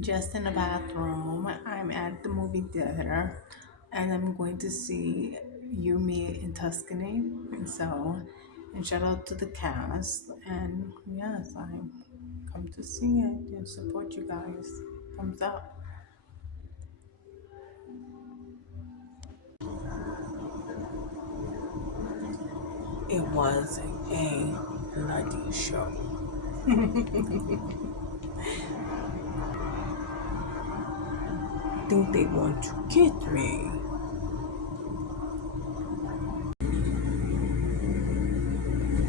Just in the bathroom. I'm at the movie theater and I'm going to see You, Me in Tuscany. And shout out to the cast. And yes, I come to see it and support you guys. Thumbs up. It was a bloody show. I think they want to get me.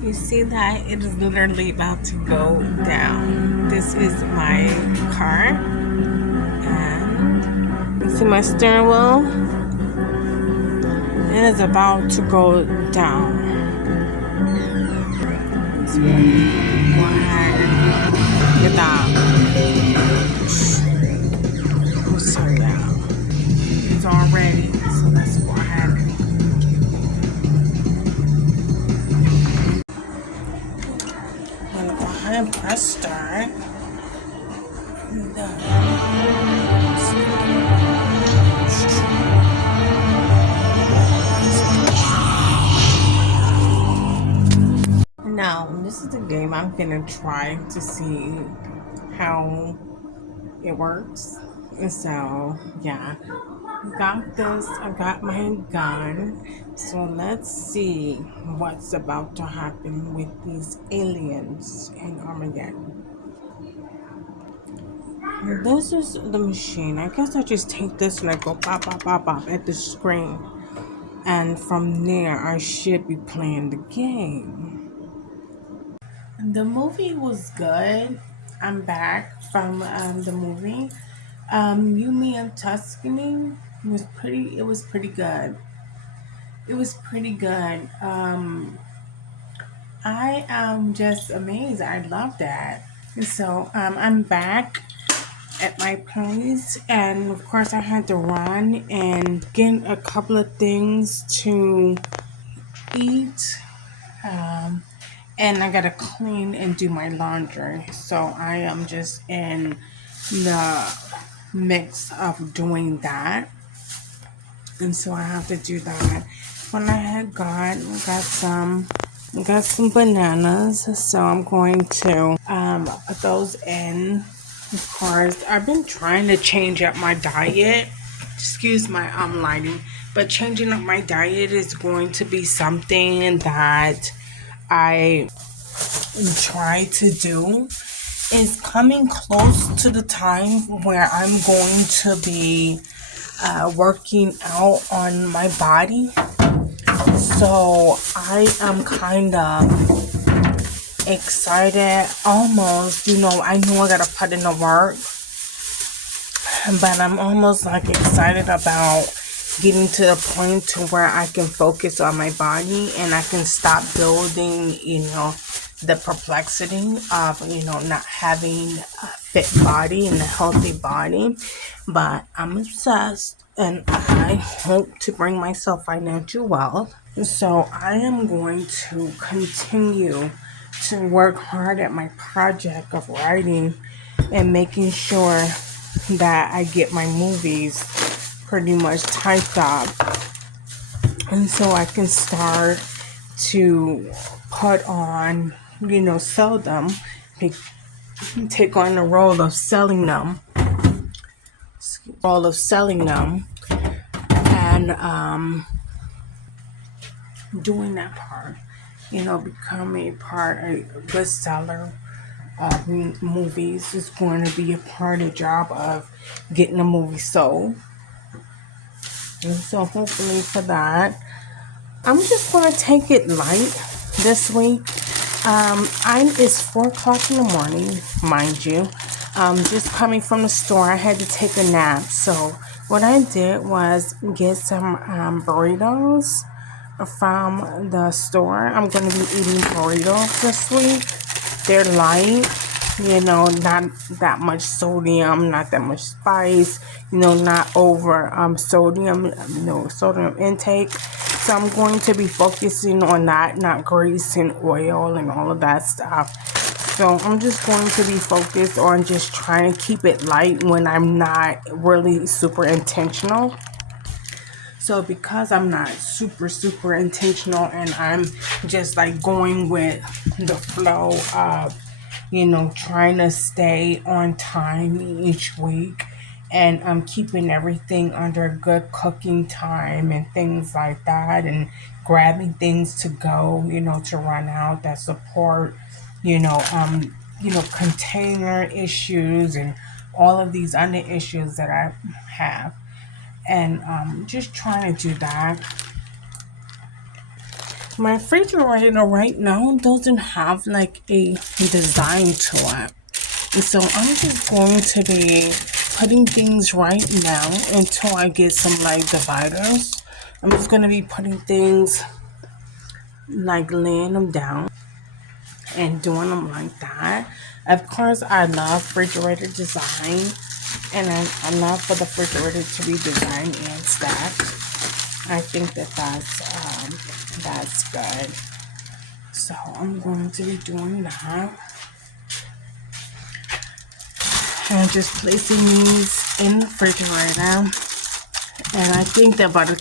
You see that? It is literally about to go down. This is my car. And you see my steering wheel? It is about to go down. So, go ahead and get that. So yeah, it's all ready. So let's go ahead and go ahead and press start. And now this is the game I'm gonna try to see how it works. And so yeah, got this. I got my gun. So let's see what's about to happen with these aliens in Armageddon. This is the machine. I guess I just take this and I go pop, pop, pop, pop at the screen. And from there, I should be playing the game. The movie was good. I'm back from the movie. You, Me, and Tuscany was pretty. It was pretty good. It was pretty good. I am just amazed. I love that. So I'm back at my place, and of course, I had to run and get a couple of things to eat. Um, and I gotta clean and do my laundry. So I am just in the mix of doing that, and so I have to do that. When I had got some bananas, so I'm going to put those in. Of course, I've been trying to change up my diet. Excuse my lighting, but changing up my diet is going to be something that I try to do. Is coming close to the time where I'm going to be working out on my body. So I am kind of excited almost. I know I gotta put in the work, but I'm almost like excited about getting to the point to where I can focus on my body and I can stop building, the perplexity of, not having a fit body and a healthy body. But I'm obsessed and I hope to bring myself financial wealth. So I am going to continue to work hard at my project of writing and making sure that I get my movies pretty much typed up, and so I can start to put on, sell them, take on the role of selling them, and doing that part, becoming a good seller of movies is going to be a part of the job of getting a movie sold. And so hopefully for that, I'm just going to take it light this week. It's 4 o'clock in the morning, mind you. Just coming from the store, I had to take a nap. So what I did was get some burritos from the store. I'm going to be eating burritos this week. They're light, not that much sodium, not that much spice, not over sodium, sodium intake. So I'm going to be focusing on that, not grease and oil and all of that stuff. So I'm just going to be focused on just trying to keep it light when I'm not really super intentional. So because I'm not super intentional and I'm just like going with the flow of, trying to stay on time each week, and I'm keeping everything under good cooking time and things like that, and grabbing things to go, to run out that support, container issues and all of these other issues that I have, and just trying to do that. My refrigerator right now doesn't have like a design to it. And so I'm just going to be putting things right now until I get some like dividers. I'm just going to be putting things like laying them down and doing them like that. Of course, I love refrigerator design, and I love for the refrigerator to be designed and stacked. I think that that's good. So I'm going to be doing that and just placing these in the refrigerator. And I think that by the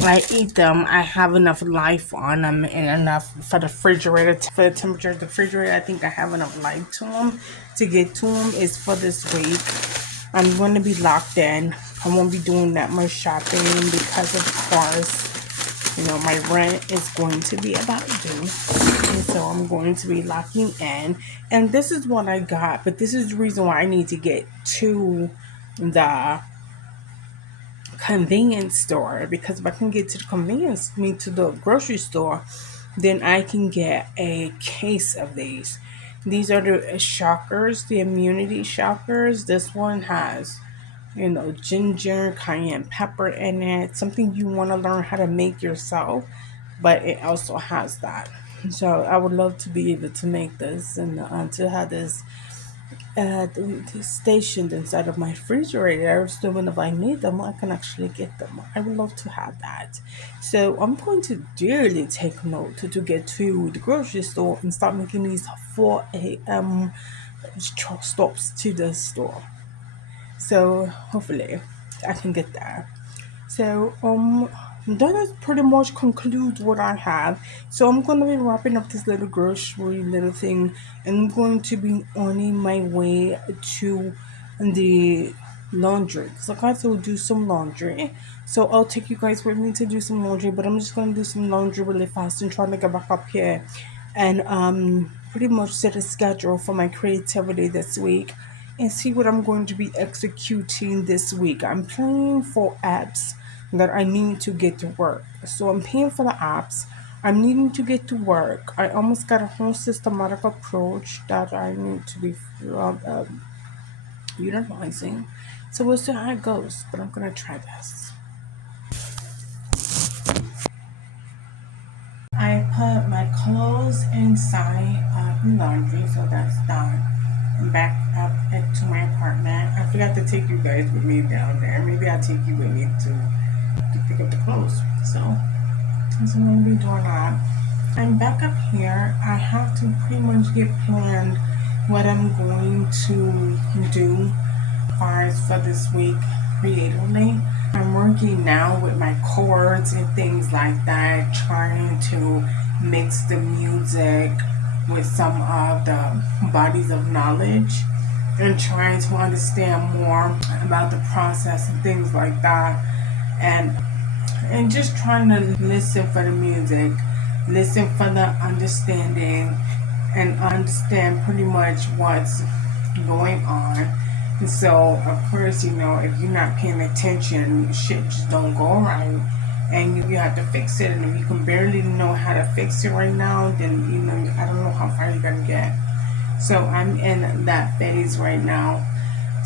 I eat them, I have enough life on them and enough for the refrigerator, for the temperature of the refrigerator. I think I have enough life to them to get to them. Is for this week. I'm going to be locked in. I won't be doing that much shopping because, of course, my rent is going to be about due. And so I'm going to be locking in. And this is what I got, but this is the reason why I need to get to the convenience store, because if I can get to the grocery store, then I can get a case of these. These are the shockers, the immunity shockers. This one has, ginger, cayenne pepper in it, something you want to learn how to make yourself, but it also has that. So I would love to be able to make this and to have this stationed inside of my refrigerator, so whenever I need them, I can actually get them. I would love to have that. So I'm going to dearly take note to get to the grocery store and start making these 4 a.m. stops to the store. So hopefully I can get there. So that is pretty much concludes what I have. So I'm gonna be wrapping up this little grocery little thing, and I'm going to be on my way to the laundry. So guys, I will do some laundry. So I'll take you guys with me to do some laundry, but I'm just gonna do some laundry really fast and trying to get back up here and pretty much set a schedule for my creativity this week and see what I'm going to be executing this week. I'm planning for apps that I need to get to work. So I'm paying for the apps. I'm needing to get to work. I almost got a whole systematic approach that I need to be utilizing. So we'll see how it goes, but I'm going to try this. I put my clothes inside the laundry, so that's done. I'm back up to my apartment. I forgot to take you guys with me down there. Maybe I'll take you with me to pick up the clothes. So I'm going to be doing that. I'm back up here. I have to pretty much get planned what I'm going to do as far as for this week creatively. I'm working now with my chords and things like that, trying to mix the music with some of the bodies of knowledge and trying to understand more about the process and things like that, and just trying to listen for the music, listen for the understanding, and understand pretty much what's going on. And so, of course, if you're not paying attention, shit just don't go right. And you have to fix it. And if you can barely know how to fix it right now, then, I don't know how far you're going to get. So I'm in that phase right now.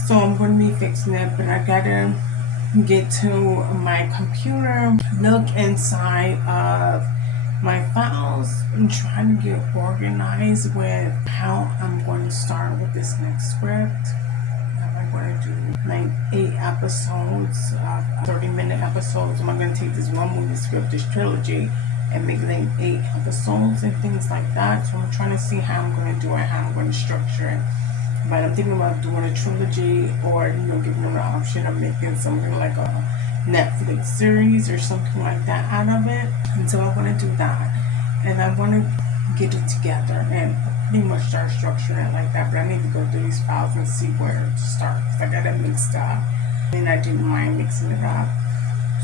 So I'm going to be fixing it, but I got to get to my computer, look inside of my files, and trying to get organized with how I'm going to start with this next script. I'm going to do like 8 episodes, 30-minute episodes. I'm going to take this one movie script, this trilogy, and make like 8 episodes and things like that. So I'm trying to see how I'm going to do it, how I'm going to structure it. But I'm thinking about doing a trilogy, or giving them the option of making something like a Netflix series or something like that out of it. And so I want to do that, and I want to get it together and pretty much start structuring it like that. But I need to go through these files and see where to start, because I got it mixed up, and I didn't mind mixing it up.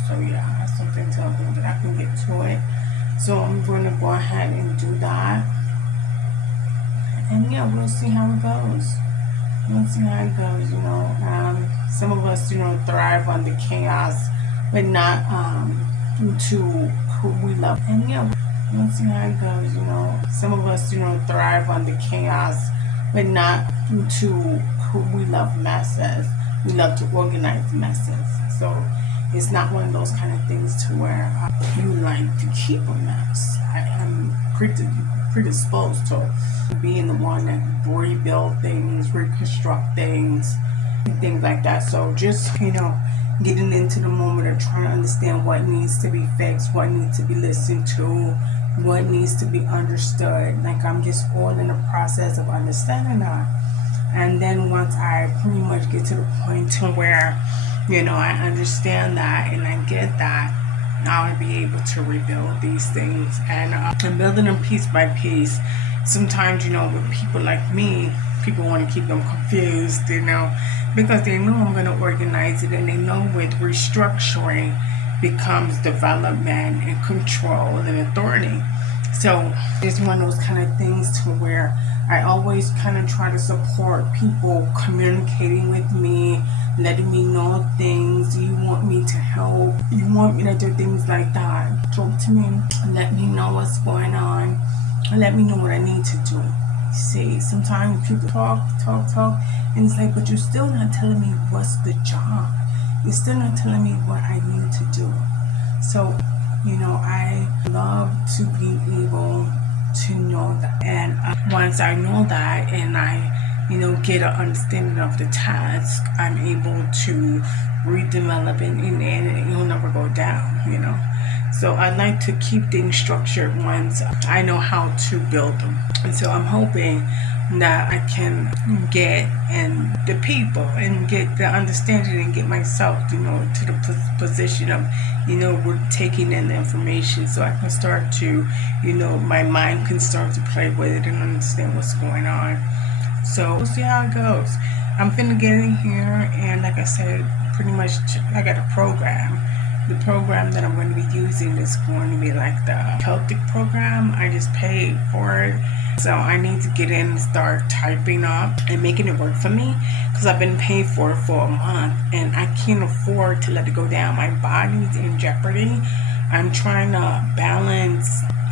So yeah, that's something telling me that I can get to it. So I'm going to go ahead and do that, and yeah, we'll see how it goes. We'll see how it goes. Some of us, thrive on the chaos, but not to who we love. And yeah, we'll see how it goes. Some of us, thrive on the chaos, but not to who we love messes. We love to organize messes. So it's not one of those kind of things to where you like to keep a mess. I am predisposed to being the one that rebuild things, reconstruct things, and things like that. So just, getting into the moment of trying to understand what needs to be fixed, what needs to be listened to, what needs to be understood. Like, I'm just all in the process of understanding that. And then once I pretty much get to the point to where, I understand that and I get that, I'll be able to rebuild these things. And I'm building them piece by piece. Sometimes, with people like me, people want to keep them confused, because they know I'm going to organize it, and they know with restructuring becomes development and control and authority. So it's one of those kind of things to where I always kind of try to support people communicating with me, letting me know things. You want me to help, you want me to do things like that. Talk to me, let me know what's going on, and let me know what I need to do. See, sometimes people talk, and it's like, but you're still not telling me what's the job. You're still not telling me what I need to do. So, I love to be able to know that. And once I know that, and I, get an understanding of the task, I'm able to redevelop it, and it'll never go down, So I like to keep things structured once I know how to build them. And so I'm hoping that I can get and the people and get the understanding and get myself, to the position of, we're taking in the information, so I can start to, my mind can start to play with it and understand what's going on. So we'll see how it goes. I'm finna get in here, and like I said, pretty much I got a program. The program that I'm going to be using is going to be like the Celtic program. I just paid for it. So I need to get in and start typing up and making it work for me, because I've been paid for it for a month and I can't afford to let it go down. My body's in jeopardy. I'm trying to balance,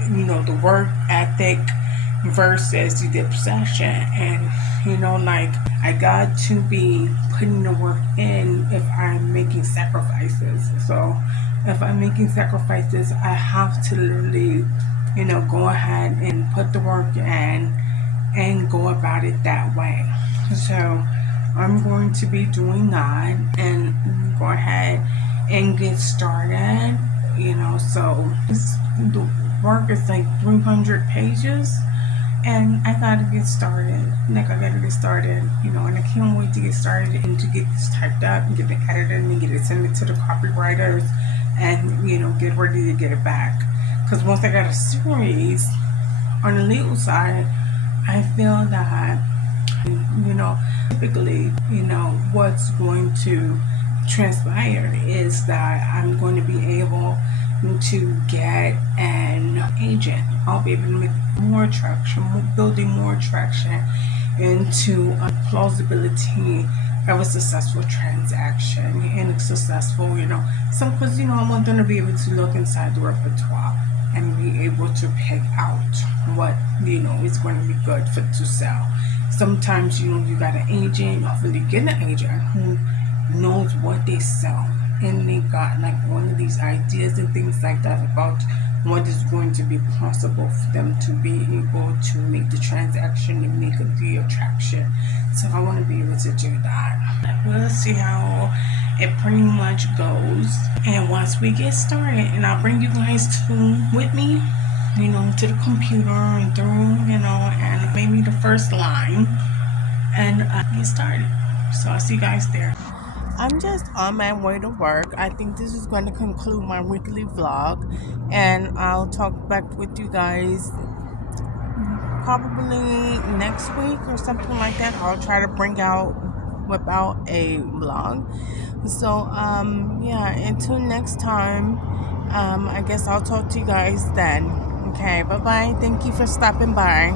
the work ethic versus the obsession. And, I got to be putting the work in if I'm making sacrifices. So if I'm making sacrifices, I have to literally, go ahead and put the work in and go about it that way. So I'm going to be doing that and go ahead and get started, so the work is like 300 pages. And I gotta get started. And I can't wait to get started and to get this typed up and get it edited and get it sent it to the copywriters and, get ready to get it back. Because once I got a series on the legal side, I feel that, typically, what's going to transpire is that I'm going to be able to get an agent. I'll be able to make more traction, building more traction into a plausibility of a successful transaction and a successful, because, I want them to be able to look inside the repertoire and be able to pick out what, is going to be good to sell. Sometimes, you got an agent, often you get an agent who knows what they sell, and they got like one of these ideas and things like that about what is going to be possible for them to be able to make the transaction and make the attraction. So I want to be able to do that. We'll see how it pretty much goes. And once we get started, and I'll bring you guys to with me, to the computer and through, and maybe the first line and get started. So I'll see you guys there. I'm just on my way to work. I think this is going to conclude my weekly vlog, and I'll talk back with you guys probably next week or something like that. I'll try to whip out a vlog. So yeah, until next time, I guess I'll talk to you guys then. Okay, bye bye. Thank you for stopping by.